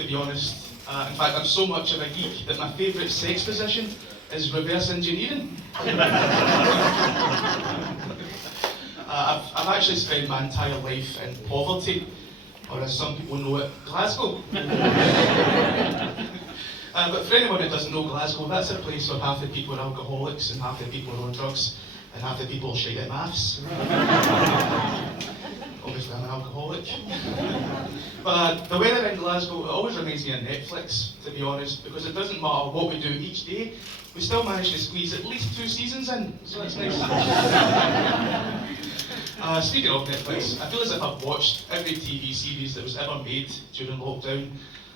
to be honest. In fact, I'm so much of a geek that my favourite sex position is reverse engineering. I've actually spent my entire life in poverty, or as some people know it, Glasgow. But for anyone who doesn't know Glasgow, that's a place where half the people are alcoholics and half the people are on drugs and half the people are shite at maths. Obviously I'm an alcoholic. But the weather in Glasgow, it always reminds me of Netflix, to be honest, because it doesn't matter what we do each day, we still manage to squeeze at least 2 seasons in, so that's nice. Speaking of Netflix, I feel as if I've watched every TV series that was ever made during lockdown.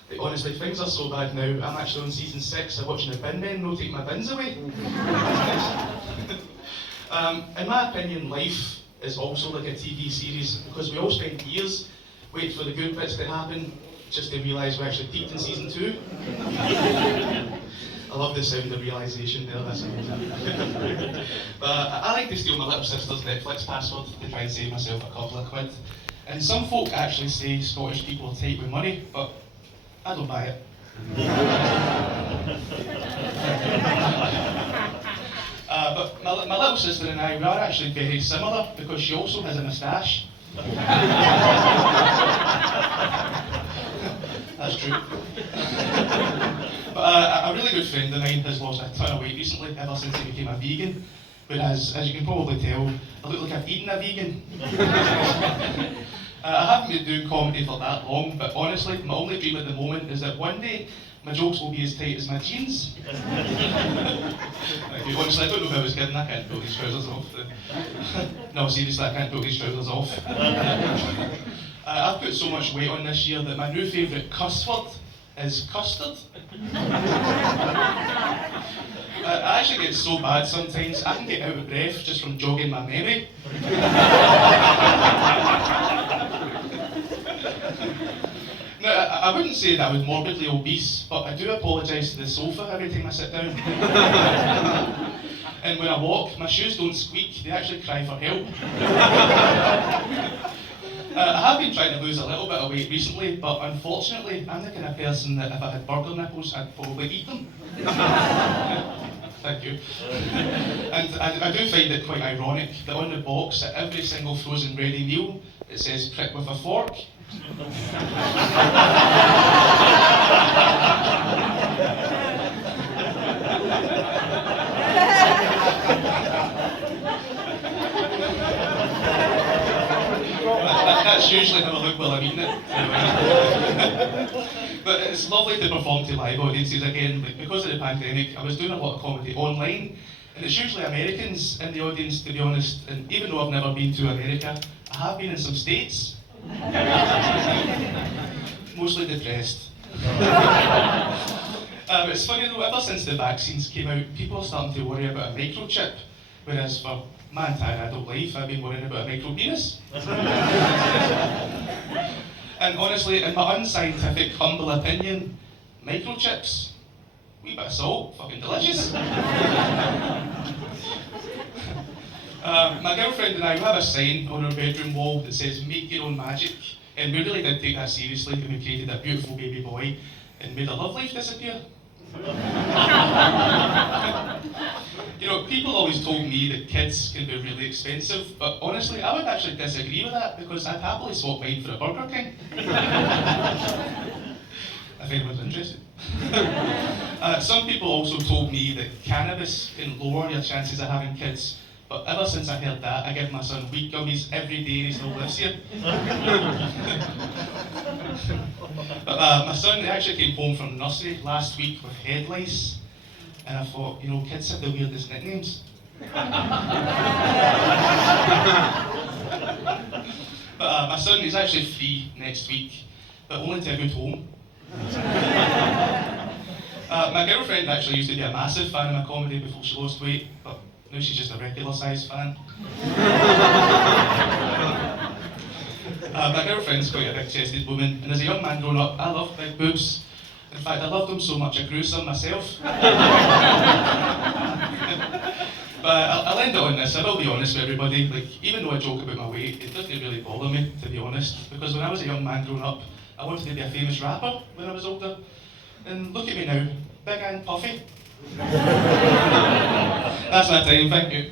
But honestly, things are so bad now, I'm actually on season 6, I'm watching the bin men no take my bins away. In my opinion, life is also like a TV series, because we all spend years waiting for the good bits to happen, just to realise we actually peaked in season 2. I love the sound of realisation there, that's amazing. But I like to steal my little sister's Netflix password to try and save myself a couple of quid. And some folk actually say Scottish people are tight with money, but I don't buy it. But my little sister and I, we are actually very similar, because she also has a moustache. That's true. But a really good friend of mine has lost a ton of weight recently, ever since he became a vegan. Whereas, as you can probably tell, I look like I've eaten a vegan. I haven't been doing comedy for that long, but honestly, my only dream at the moment is that one day my jokes will be as tight as my jeans. Honestly, I don't know if I was kidding, I can't pull these trousers off. No, seriously, I can't pull these trousers off. I've put so much weight on this year that my new favourite cuss word is custard. I actually get so bad sometimes, I can get out of breath just from jogging my memory. Now, I wouldn't say that I was morbidly obese, but I do apologise to the sofa every time I sit down. And when I walk, my shoes don't squeak, they actually cry for help. I have been trying to lose a little bit of weight recently, but unfortunately, I'm the kind of person that if I had burger nipples, I'd probably eat them. Thank you. And I do find it quite ironic that on the box at every single frozen ready meal, it says prick with a fork. That's usually how I look while I'm eating it. But it's lovely to perform to live audiences again. Like, because of the pandemic, I was doing a lot of comedy online, and it's usually Americans in the audience, to be honest. And even though I've never been to America, I have been in some states. Mostly depressed. It's funny though, ever since the vaccines came out, people are starting to worry about a microchip, whereas for my entire adult life, I've been worrying about a micro penis. And honestly, in my unscientific, humble opinion, microchips, wee bit of salt, fucking delicious. My girlfriend and I have a sign on our bedroom wall that says, "Make your own magic," and we really did take that seriously, and we created a beautiful baby boy and made a love life disappear. You know, people always told me that kids can be really expensive, but honestly, I would actually disagree with that, because I'd happily swap mine for a Burger King. If anyone's interested. Some people also told me that cannabis can lower your chances of having kids, but ever since I heard that, I give my son weed gummies every day and he still lives here. But my son actually came home from nursery last week with head lice, and I thought, you know, kids have the weirdest nicknames. But my son is actually free next week, but only to a good home. My girlfriend actually used to be a massive fan of my comedy before she lost weight, but now she's just a regular size fan. My girlfriend's quite a big-chested woman, and as a young man growing up, I loved big boobs. In fact, I loved them so much I grew some myself. But I'll end it on this. I will be honest with everybody. Like, even though I joke about my weight, it doesn't really bother me, to be honest. Because when I was a young man growing up, I wanted to be a famous rapper when I was older. And look at me now, big and puffy. That's my time, thank you.